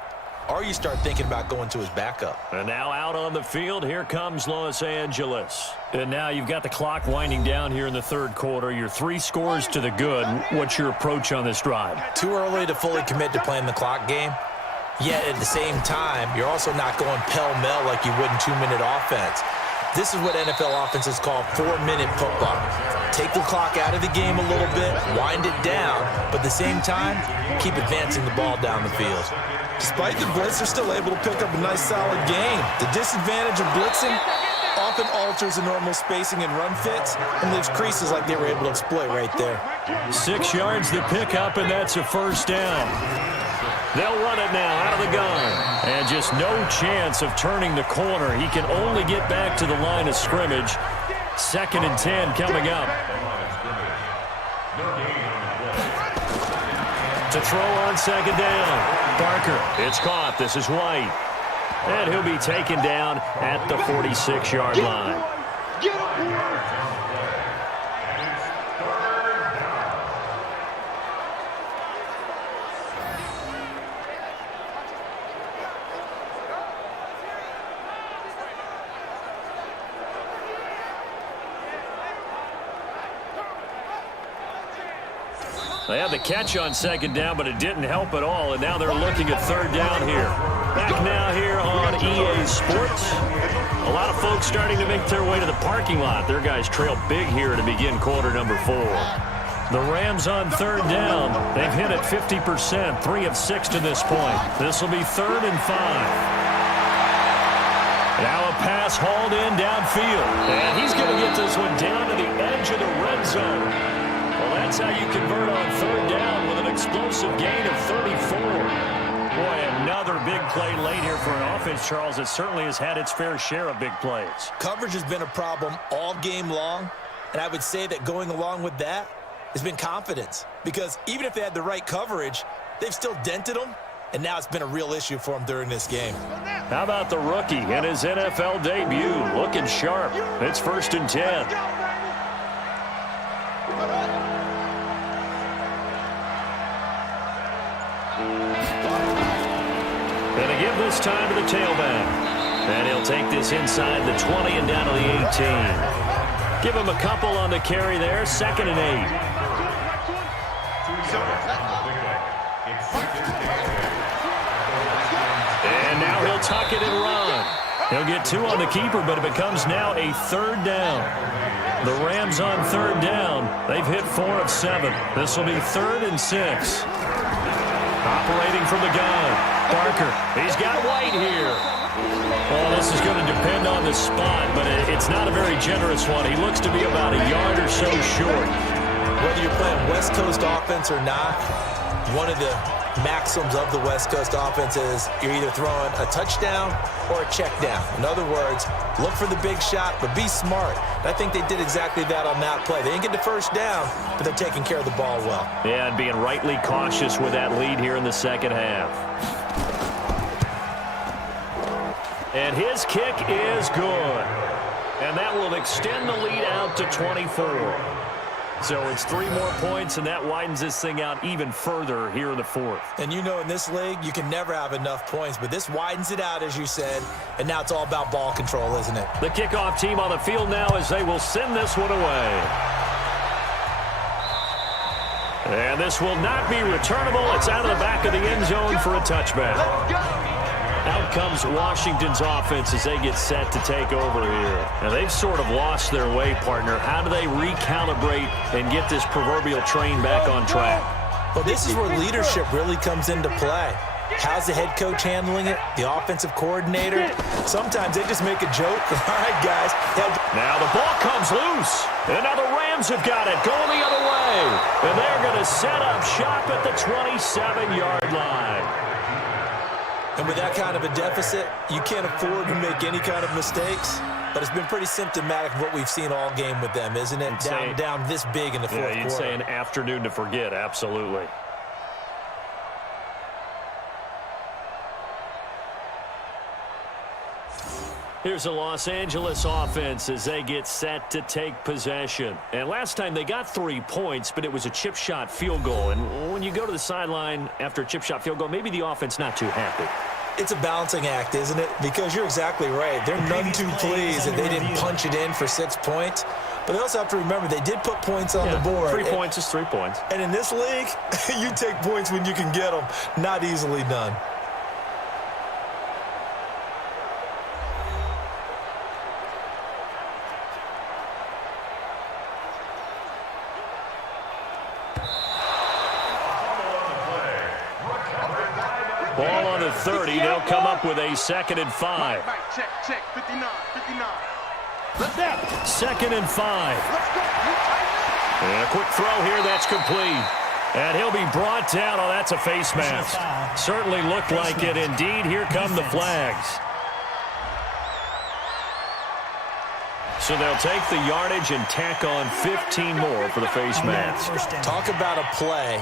or you start thinking about going to his backup. And now out on the field, here comes Los Angeles. And now you've got the clock winding down here in the 3rd quarter. You're 3 scores to the good. What's your approach on this drive? Too early to fully commit to playing the clock game. Yet at the same time, you're also not going pell-mell like you would in 2-minute offense. This is what NFL offenses call 4-minute football. Take the clock out of the game a little bit, wind it down, but at the same time, keep advancing the ball down the field. Despite the blitz, they're still able to pick up a nice, solid gain. The disadvantage of blitzing often alters the normal spacing and run fits and leaves creases like they were able to exploit right there. 6 yards the pickup, and that's a 1st down. They'll run it now out of the gun. And just no chance of turning the corner. He can only get back to the line of scrimmage. 2nd and 10 coming up. To throw on 2nd down. Barker, it's caught. This is White. And he'll be taken down at the 46-yard line. They had the catch on 2nd down, but it didn't help at all, and now they're looking at 3rd down here. Back now here on EA Sports. A lot of folks starting to make their way to the parking lot. Their guys trail big here to begin quarter number 4. The Rams on 3rd down. They've hit it 50%, 3 of 6 to this point. This will be 3rd and 5. Now a pass hauled in downfield. And he's going to get this one down to the edge of the red zone. Well, that that's how you convert on third down with an explosive gain of 34. Boy, another big play late here for an offense, Charles, that certainly has had its fair share of big plays. Coverage has been a problem all game long, and I would say that going along with that has been confidence. Because even if they had the right coverage, they've still dented them, and now it's been a real issue for them during this game. How about the rookie in his NFL debut? Looking sharp. It's 1st and 10. And to give this time to the tailback. And he'll take this inside the 20 and down to the 18. Give him a couple on the carry there. 2nd and 8. And now he'll tuck it and run. He'll get 2 on the keeper, but it becomes now a 3rd down. The Rams on 3rd down. They've hit 4 of 7. This will be 3rd and 6. Operating from the gun. Parker, he's got White here. Well, this is going to depend on the spot, but it's not a very generous one. He looks to be about a yard or so short. Whether you're playing West Coast offense or not, one of the maxims of the West Coast offense is you're either throwing a touchdown or a check down. In other words, look for the big shot, but be smart. And I think they did exactly that on that play. They didn't get the first down, but they're taking care of the ball well. Yeah, and being rightly cautious with that lead here in the second half. And his kick is good. And that will extend the lead out to 24. So it's 3 more points, and that widens this thing out even further here in the 4th. And you know in this league, you can never have enough points, but this widens it out, as you said, and now it's all about ball control, isn't it? The kickoff team on the field now as they will send this one away. And this will not be returnable. It's out of the back of the end zone for a touchback. Out comes Washington's offense as they get set to take over here. Now, they've sort of lost their way, partner. How do they recalibrate and get this proverbial train back on track? Well, this is where leadership really comes into play. How's the head coach handling it? The offensive coordinator? Sometimes they just make a joke. All right, guys. Now the ball comes loose. And now the Rams have got it going the other way. And they're going to set up shop at the 27-yard line. And with that kind of a deficit, you can't afford to make any kind of mistakes. But it's been pretty symptomatic of what we've seen all game with them, isn't it? Down this big in the fourth quarter. Yeah, you'd say an afternoon to forget, absolutely. Here's the Los Angeles offense as they get set to take possession. And last time they got 3 points, but it was a chip shot field goal. And when you go to the sideline after a chip shot field goal, maybe the offense not too happy. It's a balancing act, isn't it? Because you're exactly right. They're none too pleased that they didn't punch it in for 6 points. But they also have to remember they did put points on the board. 3 points is 3 points. And in this league, you take points when you can get them. Not easily done. Ball on the 30. They'll come up with a 2nd and 5. Check, 59. 2nd and 5. And a quick throw here. That's complete. And he'll be brought down. Oh, that's a face mask. Certainly looked like it. Indeed, here come the flags. So they'll take the yardage and tack on 15 more for the face mask. Talk about a play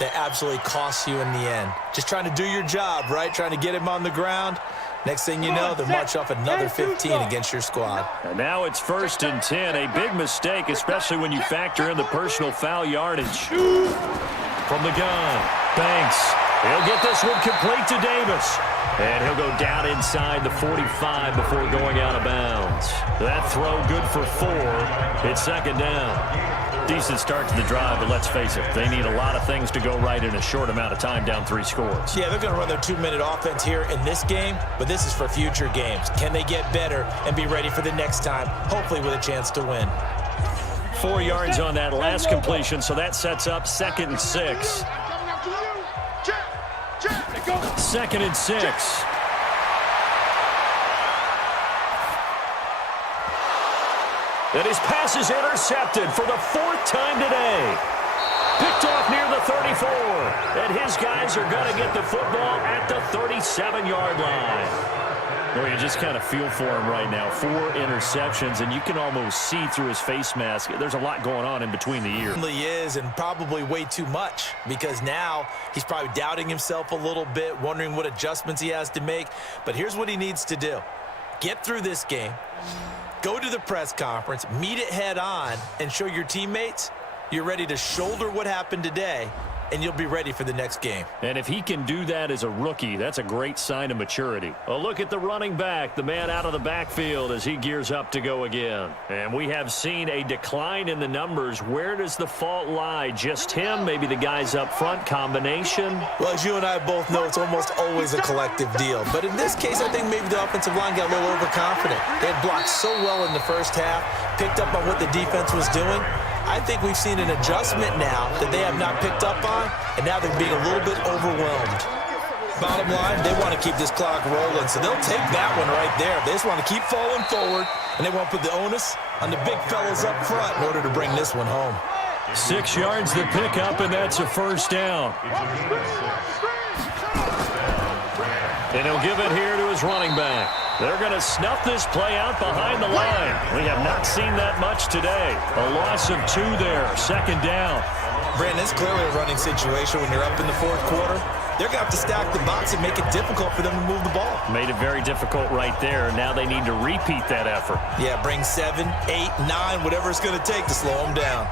that absolutely costs you in the end. Just trying to do your job, right? Trying to get him on the ground. Next thing you know, they march off another 15 against your squad. And now it's 1st and 10. A big mistake, especially when you factor in the personal foul yardage. From the gun, Banks. He'll get this one complete to Davis. And he'll go down inside the 45 before going out of bounds. That throw good for 4. It's 2nd down. Decent start to the drive, but let's face it, they need a lot of things to go right in a short amount of time, down 3 scores. Yeah, they're going to run their 2-minute offense here in this game, but this is for future games. Can they get better and be ready for the next time, hopefully with a chance to win? 4 yards on that last completion, so that sets up 2nd and 6. 2nd and 6. And his pass is intercepted for the 4th time today. 34. And his guys are going to get the football at the 37-yard line. Well, you just kind of feel for him right now. 4 interceptions, and you can almost see through his face mask. There's a lot going on in between the ears. He is, and probably way too much, because now he's probably doubting himself a little bit, wondering what adjustments he has to make. But here's what he needs to do. Get through this game, go to the press conference, meet it head on, and show your teammates you're ready to shoulder what happened today, and you'll be ready for the next game. And if he can do that as a rookie, that's a great sign of maturity. A look at the running back, the man out of the backfield as he gears up to go again. And we have seen a decline in the numbers. Where does the fault lie? Just him? Maybe the guys up front? Combination? Well, as you and I both know, it's almost always a collective deal. But in this case, I think maybe the offensive line got a little overconfident. They had blocked so well in the first half, picked up on what the defense was doing. I think we've seen an adjustment now that they have not picked up on, and now they're being a little bit overwhelmed. Bottom line, they want to keep this clock rolling, so they'll take that one right there. They just want to keep falling forward, and they want to put the onus on the big fellas up front in order to bring this one home. 6 yards to pick up, and that's a first down. And he'll give it here to his running back. They're going to snuff this play out behind the line. We have not seen that much today. A loss of 2 there, second down. Brandon, it's clearly a running situation when you're up in the fourth quarter. They're going to have to stack the box and make it difficult for them to move the ball. Made it very difficult right there. Now they need to repeat that effort. Yeah, bring 7, 8, 9, whatever it's going to take to slow them down.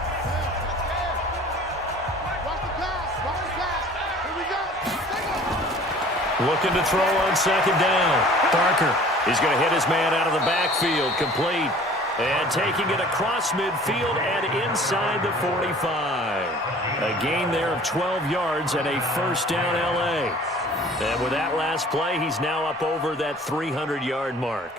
Looking to throw on second down. Barker is going to hit his man out of the backfield, complete. And taking it across midfield and inside the 45. A gain there of 12 yards and a first down L.A. And with that last play, he's now up over that 300-yard mark.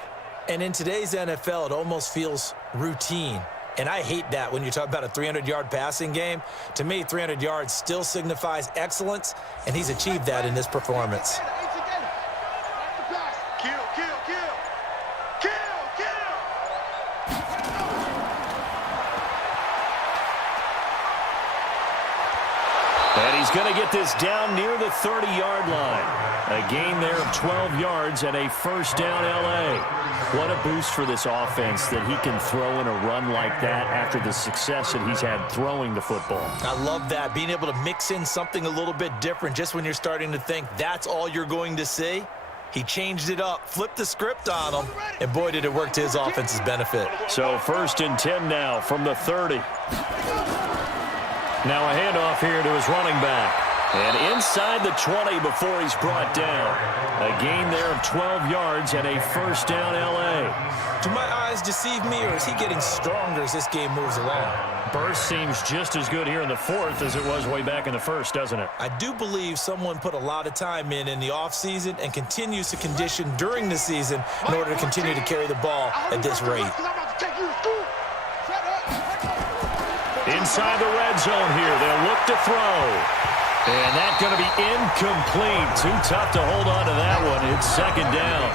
And in today's NFL, it almost feels routine. And I hate that when you talk about a 300-yard passing game. To me, 300 yards still signifies excellence, and he's achieved that in this performance. And he's going to get this down near the 30-yard line. A gain there of 12 yards and a first down L.A. What a boost for this offense that he can throw in a run like that after the success that he's had throwing the football. I love that, being able to mix in something a little bit different just when you're starting to think that's all you're going to see. He changed it up, flipped the script on him, and boy, did it work to his offense's benefit. So 1st and 10 now from the 30. Now a handoff here to his running back. And inside the 20 before he's brought down. A gain there of 12 yards and a first down L.A. Do my eyes deceive me, or is he getting stronger as this game moves along? Burst seems just as good here in the 4th as it was way back in the 1st, doesn't it? I do believe someone put a lot of time in the offseason and continues to condition during the season in order to continue to carry the ball at this rate. Inside the red zone here, they'll look to throw. And that's going to be incomplete. Too tough to hold on to that one. It's second down.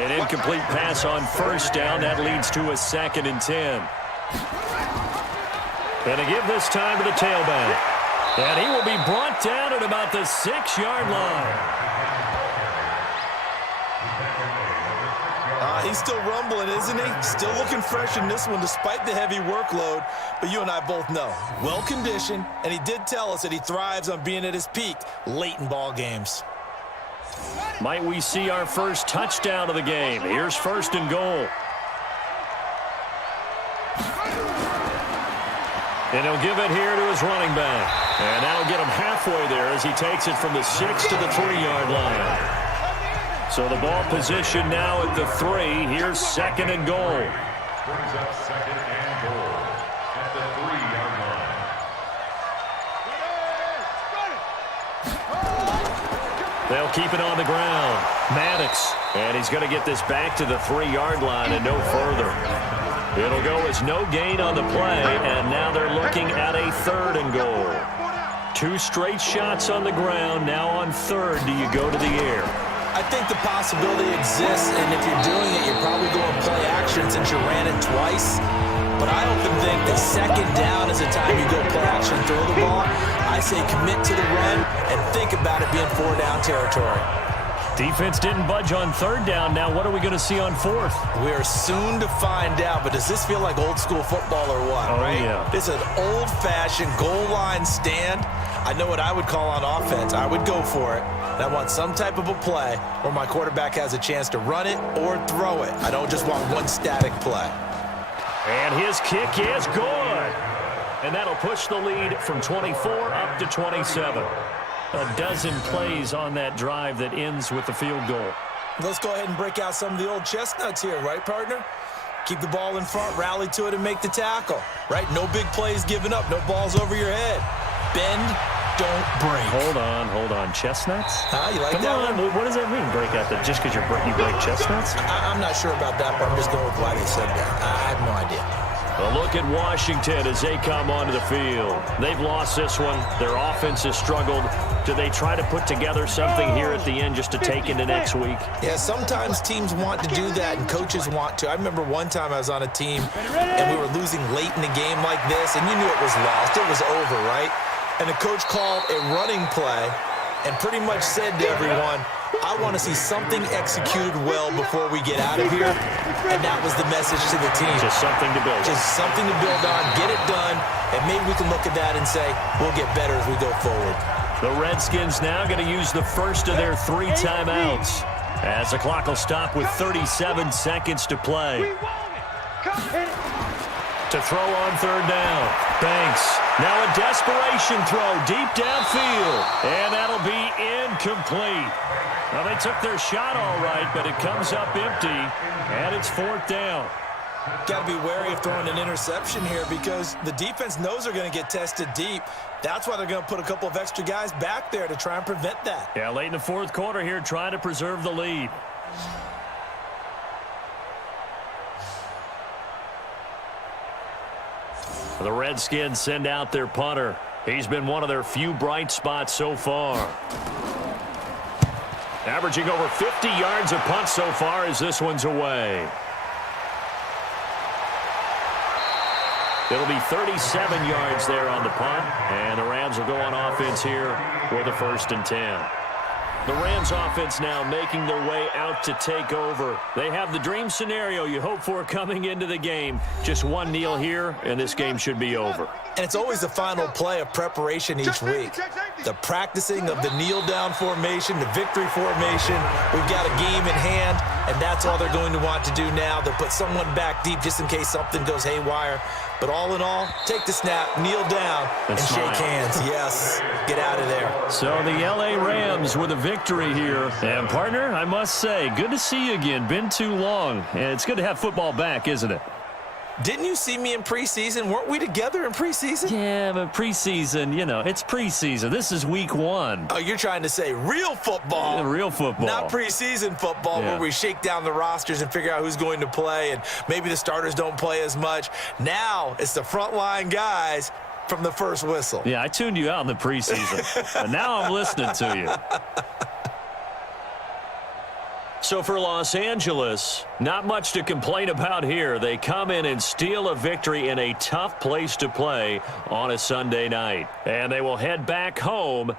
An incomplete pass on first down. That leads to a 2nd and 10. And to give this time to the tailback. And he will be brought down at about the 6-yard line. He's still rumbling, isn't he? Still looking fresh in this one despite the heavy workload. But you and I both know, well-conditioned, and he did tell us that he thrives on being at his peak late in ball games. Might we see our first touchdown of the game? Here's 1st and goal. And he'll give it here to his running back. And that'll get him halfway there as he takes it from the 6 to the 3-yard line. So the ball position now at the 3. Here's 2nd and goal. Brings up 2nd and goal at the 3-yard line. They'll keep it on the ground. Maddox. And he's going to get this back to the 3-yard line and no further. It'll go as no gain on the play, and now they're looking at a 3rd and goal. 2 straight shots on the ground. Now on 3rd, do you go to the air? I think the possibility exists, and if you're doing it, you're probably going play action since you ran it twice. But I often think that 2nd down is the time you go play action, throw the ball. I I say commit to the run and think about it being 4-down territory. Defense didn't budge on 3rd down. Now what are we going to see on 4th? We are soon to find out, but does this feel like old school football or what, right? Yeah. This is an old-fashioned goal line stand. I know what I would call on offense. I would go for it. And I want some type of a play where my quarterback has a chance to run it or throw it. I don't just want one static play. And his kick is good. And that'll push the lead from 24 up to 27. A dozen plays on that drive that ends with the field goal. Let's go ahead and break out some of the old chestnuts here, right, partner? Keep the ball in front, rally to it, and make the tackle, right? No big plays given up, no balls over your head. Bend, don't break. Hold on. Chestnuts? You like Come that on. one? What does that mean, break out? Just because you break chestnuts? I'm not sure about that, but I'm just going with why they said that. I have no idea. A look at Washington as they come onto the field. They've lost this one. Their offense has struggled. Do they try to put together something here at the end just to take into next week? Yeah, sometimes teams want to do that and coaches want to. I remember one time I was on a team and we were losing late in a game like this, and you knew it was lost. It was over, right? And the coach called a running play and pretty much said to everyone, I want to see something executed well before we get out of here. And that was the message to the team. Just something to build on. Just something to build on, get it done, and maybe we can look at that and say, we'll get better as we go forward. The Redskins now going to use the first of their 3 timeouts as the clock will stop with 37 seconds to play. To throw on 3rd down. Banks. Now a desperation throw deep downfield. And that'll be incomplete. Well, they took their shot all right, but it comes up empty, and it's 4th down. Got to be wary of throwing an interception here because the defense knows they're going to get tested deep. That's why they're going to put a couple of extra guys back there to try and prevent that. Yeah, late in the 4th quarter here, trying to preserve the lead. The Redskins send out their punter. He's been one of their few bright spots so far. Averaging over 50 yards a punt so far as this one's away. It'll be 37 yards there on the punt, and the Rams will go on offense here with a 1st and 10. The Rams offense now making their way out to take over. They have the dream scenario you hope for coming into the game. Just one kneel here, and this game should be over. And it's always the final play of preparation each week. The practicing of the kneel-down formation, the victory formation. We've got a game in hand, and that's all they're going to want to do now. They'll put someone back deep just in case something goes haywire. But all in all, take the snap, kneel down, and shake hands. Yes, get out of there. So the L.A. Rams with a victory here. And, partner, I must say, good to see you again. Been too long. And it's good to have football back, isn't it? Didn't you see me in preseason? Weren't we together in preseason? Yeah, but preseason, it's preseason. This is week 1. Oh, you're trying to say real football. Real football. Not preseason football where we shake down the rosters and figure out who's going to play, and maybe the starters don't play as much. Now it's the frontline guys from the first whistle. Yeah, I tuned you out in the preseason, but now I'm listening to you. So for Los Angeles, not much to complain about here. They come in and steal a victory in a tough place to play on a Sunday night. And they will head back home.